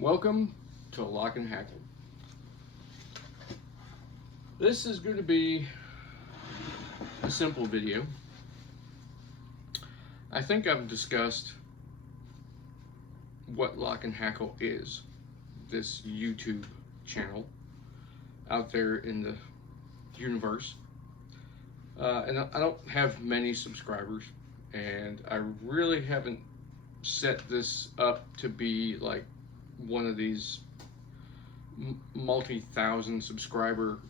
Welcome to Lock&Hackle. This is going to be a simple video. I think I've discussed what Lock&Hackle is, this YouTube channel out there in the universe. And I don't have many subscribers, and I really haven't set this up to be like one of these multi-thousand subscriber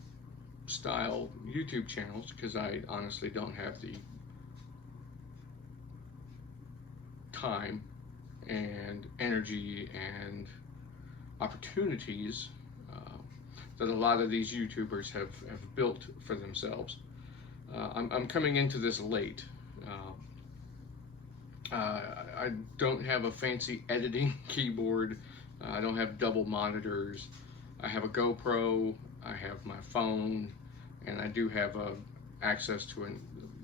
style YouTube channels, because I honestly don't have the time and energy and opportunities that a lot of these YouTubers have built for themselves. I'm coming into this late. I don't have a fancy editing keyboard. I don't have double monitors. I have a GoPro, I have my phone, and I do have access to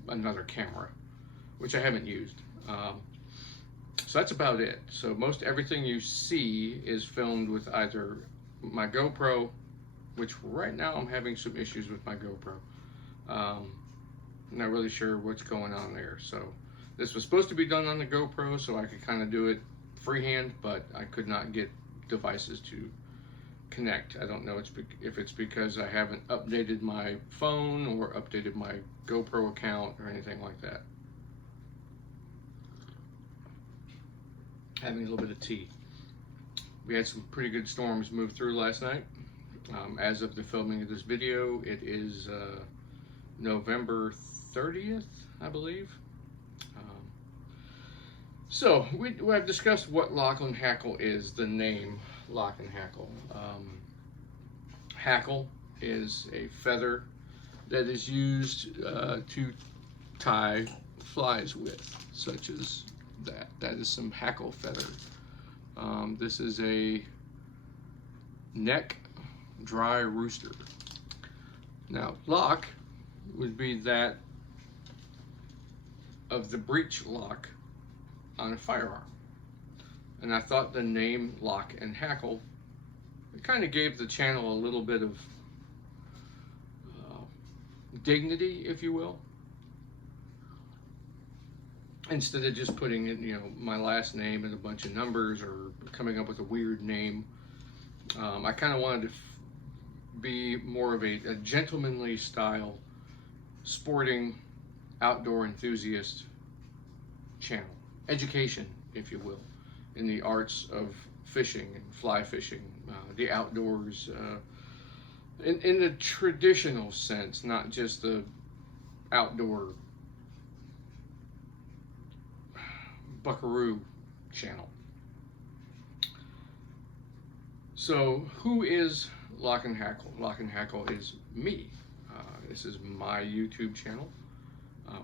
another camera, which I haven't used. So that's about it. So most everything you see is filmed with either my GoPro, which right now I'm having some issues with my GoPro. I'm not really sure what's going on there. So this was supposed to be done on the GoPro so I could kind of do it freehand, but I could not get devices to connect. I don't know if it's because I haven't updated my phone or updated my GoPro account or anything like that. Having a little bit of tea. We had some pretty good storms move through last night. As of the filming of this video, it is November 30th, I believe. So I've discussed what Lock&Hackle is, the name Lock&Hackle. Hackle is a feather that is used to tie flies with, such as that. That is some hackle feather. This is a neck dry rooster. Now, lock would be that of the breech lock on a firearm. And I thought the name Lock&Hackle, it kind of gave the channel a little bit of dignity, if you will. Instead of just putting in, my last name and a bunch of numbers or coming up with a weird name. I kind of wanted to be more of a gentlemanly style, sporting, outdoor enthusiast channel. Education, if you will, in the arts of fishing and fly fishing, the outdoors, in the traditional sense, not just the outdoor buckaroo channel. So who is Lock&Hackle? Lock&Hackle is me. This is my YouTube channel.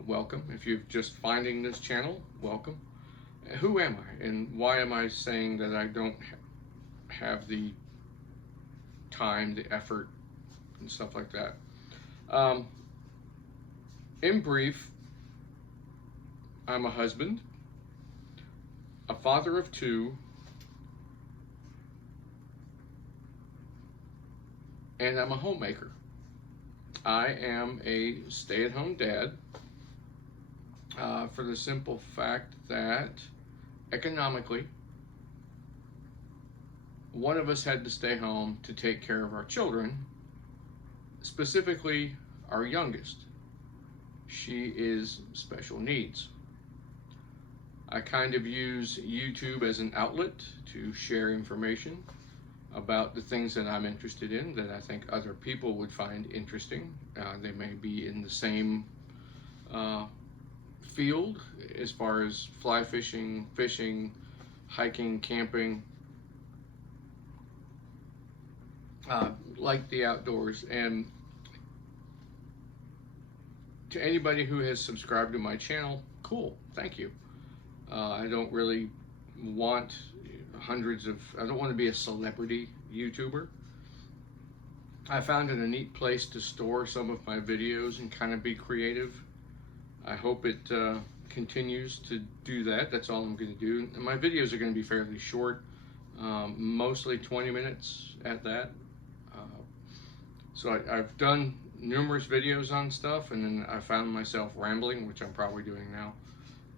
Welcome. If you're just finding this channel, welcome. Who am I, and why am I saying that I don't have the time, the effort, and stuff like that? In brief, I'm a husband, a father of two, and I'm a homemaker. I am a stay-at-home dad, for the simple fact that economically, one of us had to stay home to take care of our children, specifically our youngest. She is special needs. I kind of use YouTube as an outlet to share information about the things that I'm interested in, that I think other people would find interesting. They may be in the same field as far as fly fishing, fishing, hiking, camping, like the outdoors. And to anybody who has subscribed to my channel, cool, thank you. I don't really want I don't want to be a celebrity YouTuber. I found it a neat place to store some of my videos and kind of be creative. I hope it continues to do that. That's all I'm going to do. And my videos are going to be fairly short. mostly 20 minutes at that. So I've done numerous videos on stuff, and then I found myself rambling, which I'm probably doing now,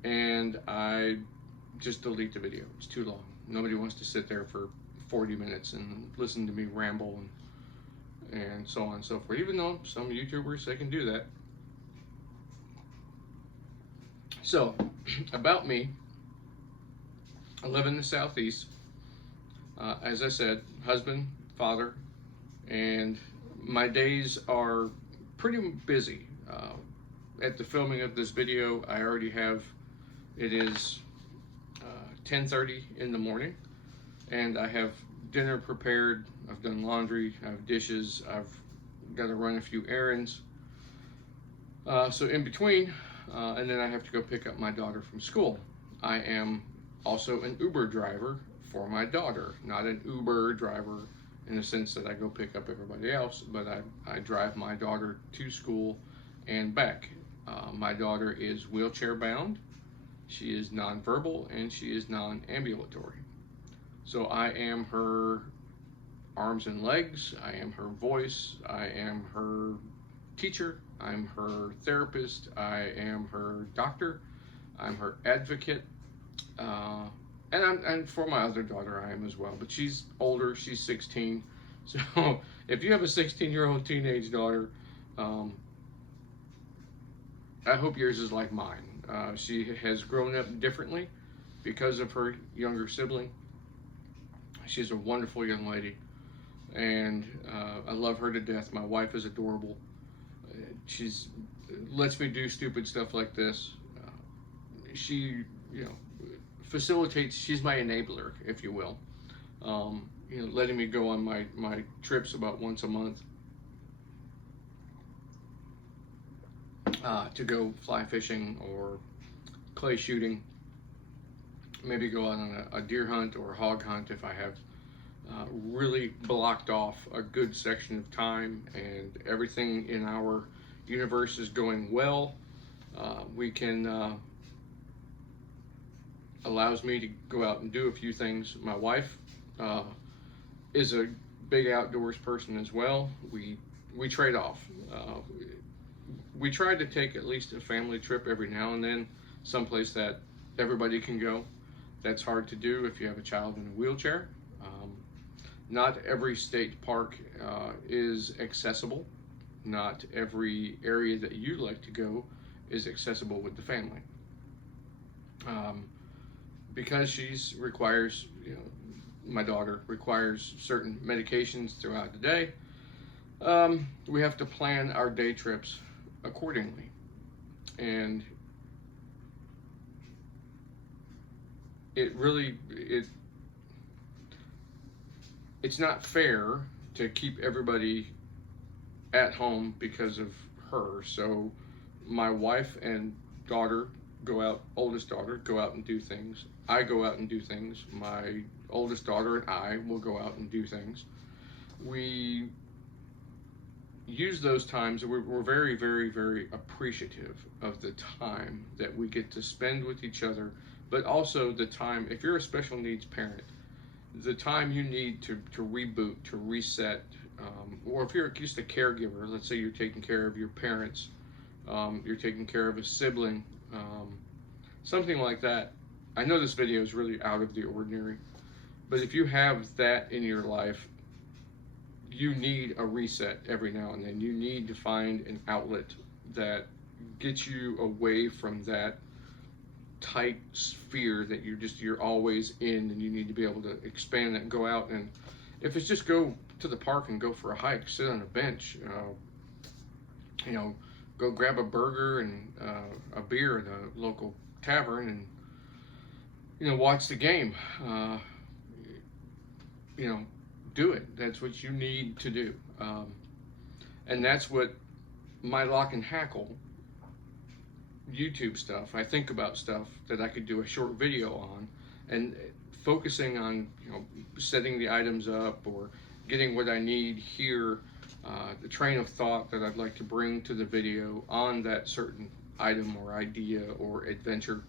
and I just delete the video. It's too long. Nobody wants to sit there for 40 minutes and listen to me ramble and so on and so forth, even though some YouTubers, they can do that. So, about me, I live in the Southeast. As I said, husband, father, and my days are pretty busy. At the filming of this video, I already have, it is 10:30 in the morning, and I have dinner prepared. I've done laundry, I have dishes, I've got to run a few errands. So in between, and then I have to go pick up my daughter from school. I am also an Uber driver for my daughter, not an Uber driver in the sense that I go pick up everybody else, but I drive my daughter to school and back. My daughter is wheelchair bound, she is nonverbal, and she is non-ambulatory. So I am her arms and legs, I am her voice, I am her teacher, I'm her therapist, I am her doctor, I'm her advocate, and for my other daughter I am as well, but she's older, she's 16, so if you have a 16-year-old teenage daughter, I hope yours is like mine. She has grown up differently because of her younger sibling. She's a wonderful young lady, and I love her to death. My wife is adorable. She's lets me do stupid stuff like this. She, facilitates. She's my enabler, if you will. Letting me go on my trips about once a month to go fly fishing or clay shooting. Maybe go out on a deer hunt or a hog hunt if I have really blocked off a good section of time and everything in our universe is going well. We can allows me to go out and do a few things. My wife is a big outdoors person as well. We trade off. We try to take at least a family trip every now and then, someplace that everybody can go. That's hard to do if you have a child in a wheelchair. Not every state park is accessible. Not every area that you like to go is accessible with the family. Because she's requires, my daughter requires certain medications throughout the day, we have to plan our day trips accordingly. And it's not fair to keep everybody at home because of her. So my wife and daughter go out, oldest daughter, go out and do things. I go out and do things. My oldest daughter and I will go out and do things. We use those times. We're very, very, very appreciative of the time that we get to spend with each other, but also the time, if you're a special needs parent, the time you need to reboot, to reset, or if you're just a caregiver, let's say you're taking care of your parents, you're taking care of a sibling, something like that. I know this video is really out of the ordinary, but if you have that in your life, you need a reset every now and then. You need to find an outlet that gets you away from that tight sphere that you're always in, and you need to be able to expand that and go out. And if it's just go to the park and go for a hike, sit on a bench, go grab a burger and a beer at a local tavern and watch the game, do it. That's what you need to do. And that's what my Lock and Hackle YouTube stuff, I think about stuff that I could do a short video on, and focusing on setting the items up or getting what I need here, the train of thought that I'd like to bring to the video on that certain item or idea or adventure.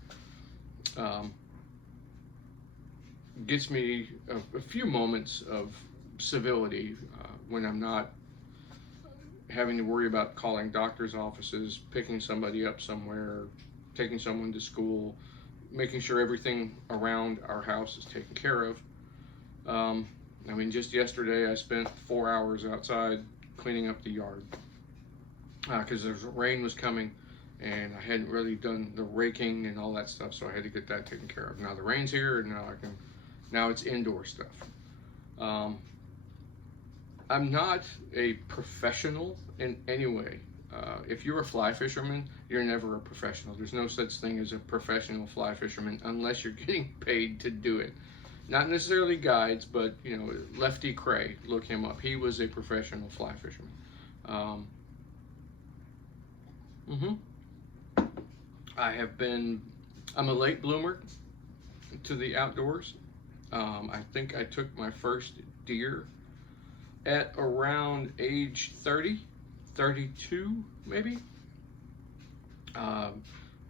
gets me a few moments of civility when I'm not having to worry about calling doctor's offices, picking somebody up somewhere, taking someone to school, making sure everything around our house is taken care of. I mean, just yesterday I spent 4 hours outside cleaning up the yard because rain was coming and I hadn't really done the raking and all that stuff, so I had to get that taken care of. Now the rain's here, and now it's indoor stuff. Um, I'm not a professional in any way. If you're a fly fisherman, you're never a professional. There's no such thing as a professional fly fisherman unless you're getting paid to do it. Not necessarily guides, but you know, Lefty Cray, look him up. He was a professional fly fisherman. Um, mhm. I'm a late bloomer to the outdoors. I think I took my first deer at around age 30, 32 maybe. Um,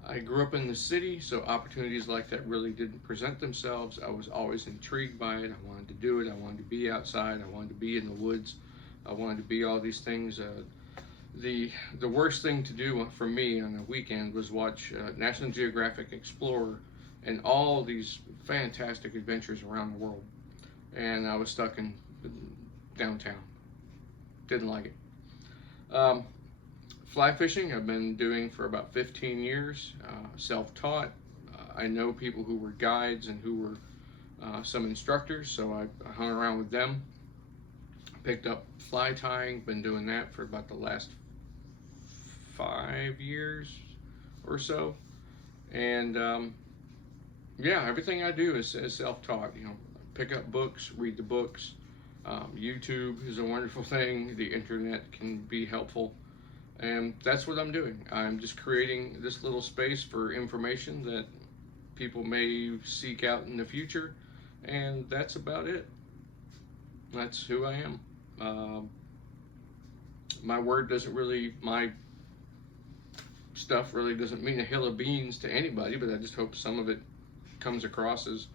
I grew up in the city, so opportunities like that really didn't present themselves. I was always intrigued by it. I wanted to do it. I wanted to be outside. I wanted to be in the woods. I wanted to be all these things. The worst thing to do for me on a weekend was watch National Geographic Explorer and all these fantastic adventures around the world. And I was stuck in downtown. Didn't like it. Fly fishing I've been doing for about 15 years, self-taught. I know people who were guides and who were some instructors, so I hung around with them. Picked up fly tying, been doing that for about the last 5 years or so. And yeah, everything I do is self-taught. You know, pick up books, read the books. YouTube is a wonderful thing. The internet can be helpful. And that's what I'm doing. I'm just creating this little space for information that people may seek out in the future. And that's about it. That's who I am. My stuff really doesn't mean a hill of beans to anybody, but I just hope some of it comes across as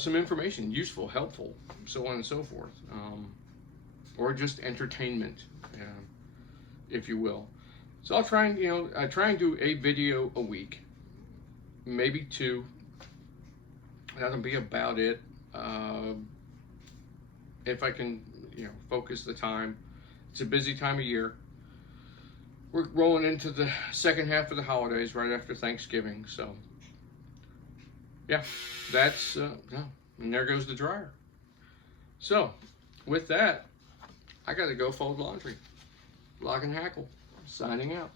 some information, useful, helpful, so on and so forth. Or just entertainment. If you will. So I'll try and, I try and do a video a week, maybe two. That'll be about it. If I can, focus the time. It's a busy time of year. We're rolling into the second half of the holidays right after Thanksgiving. So yeah, that's, and there goes the dryer. So with that, I got to go fold laundry. Lock and Hackle, signing out.